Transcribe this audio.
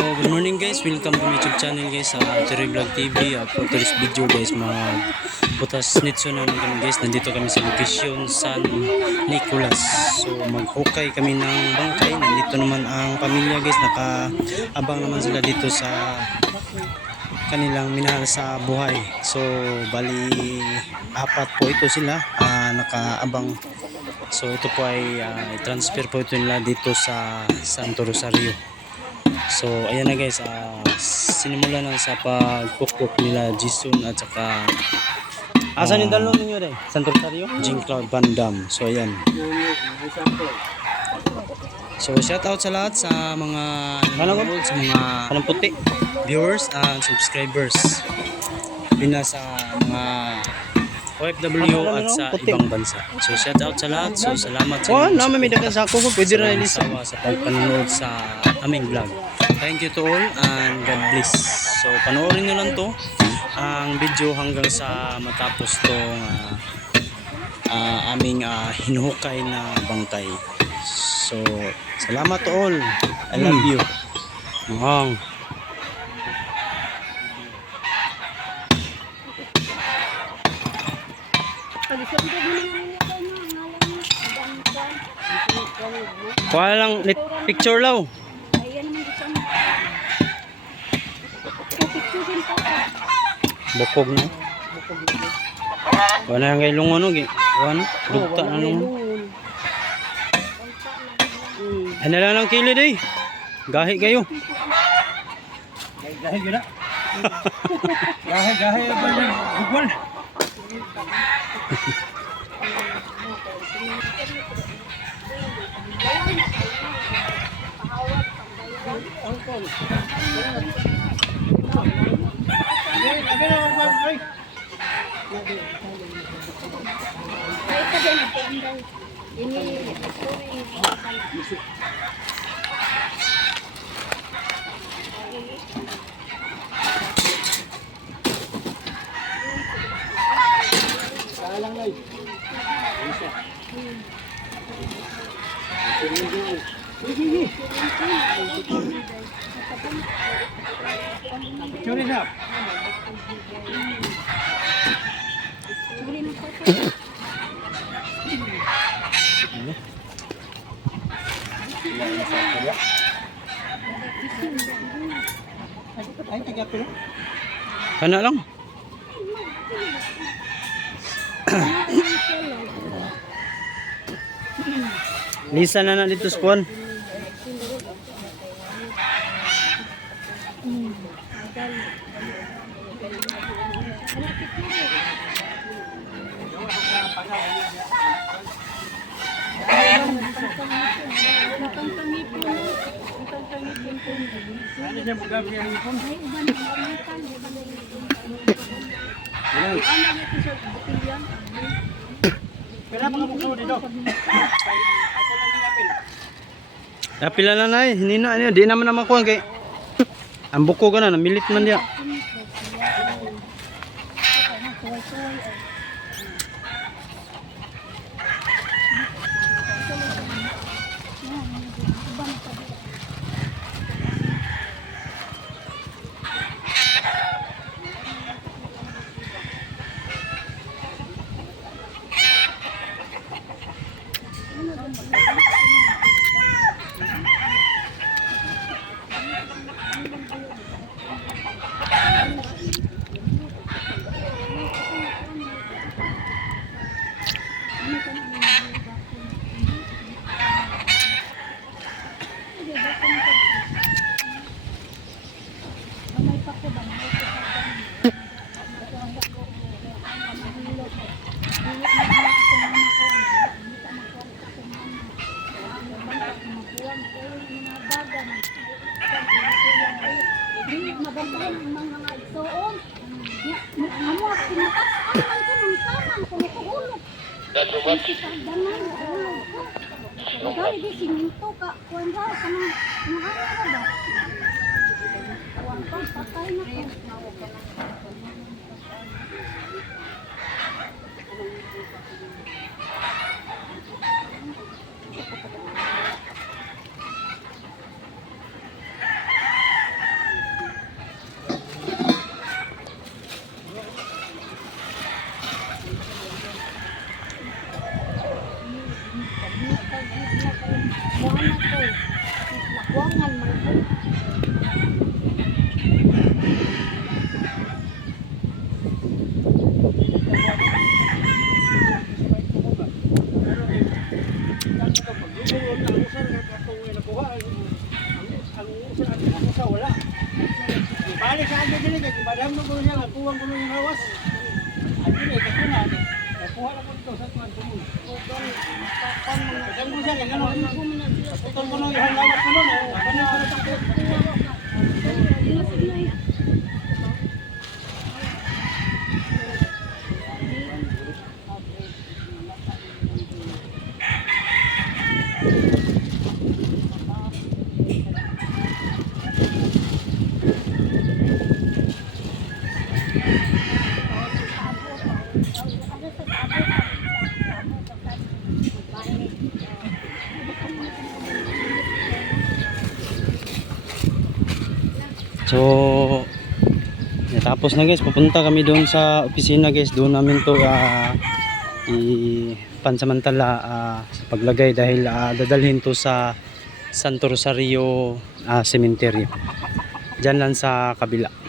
good morning guys, welcome to my YouTube channel guys, Terry Vlog TV. For today's video guys, magputas nitso na kami guys. Nandito kami sa location San Nicolas. So maghukay kami ng bangkay. Nandito naman ang pamilya guys, nakaabang naman sila dito sa kanilang minahal sa buhay. So bali apat po ito sila, nakaabang. So ito po ay transfer po ito nila dito sa Santo Rosario. So ayan na guys, sinimula na sa pagkukuk nila Jason at saka asan yung dalawang ninyo rin? Santo Rosario? Jean Claude Van Damme. So ayan. So shout out sa lahat sa mga nanonood, sa mga panamputi viewers and subscribers. Pina sa mga OFW at sa ibang bansa. So shout out sa lahat. So salamat sa inyo. May dagan sa ako, pwede rin ilisawa sa pagpanood sa aming vlog. Thank you to all and God bless. So panoorin nyo lang to ang video hanggang sa matapos tong aming hinuhukay na bangkay. So salamat to all. I love you. Kuha lang picture law. Bukog na. Kuha na yung ilong ano. Kuha na. Dugta na nung. Ano lang ang kilid eh. Gahi kayo. Gahi gina. Gahi. Bugwal. Curi siap. Kana lang. Lisa na dito spawn. Pila na na hindi na niya, di naman naman kuha kay ang buko ka na, namilit man dia. Buwangan man po. Balik sa akin din kay padam mo kuno siya kuwang kuno yung lawas. Adi ni ka kuna. Kuha na ko dito sa tuan kuno. Padam mo siya ngano. Utol kuno yung lawas kuno na. Kana para takot. So natapos na guys, pupunta kami doon sa opisina guys. Doon namin to pansamantala sa paglagay dahil dadalhin to sa Santo Rosario Cemetery. Diyan lang sa kabila.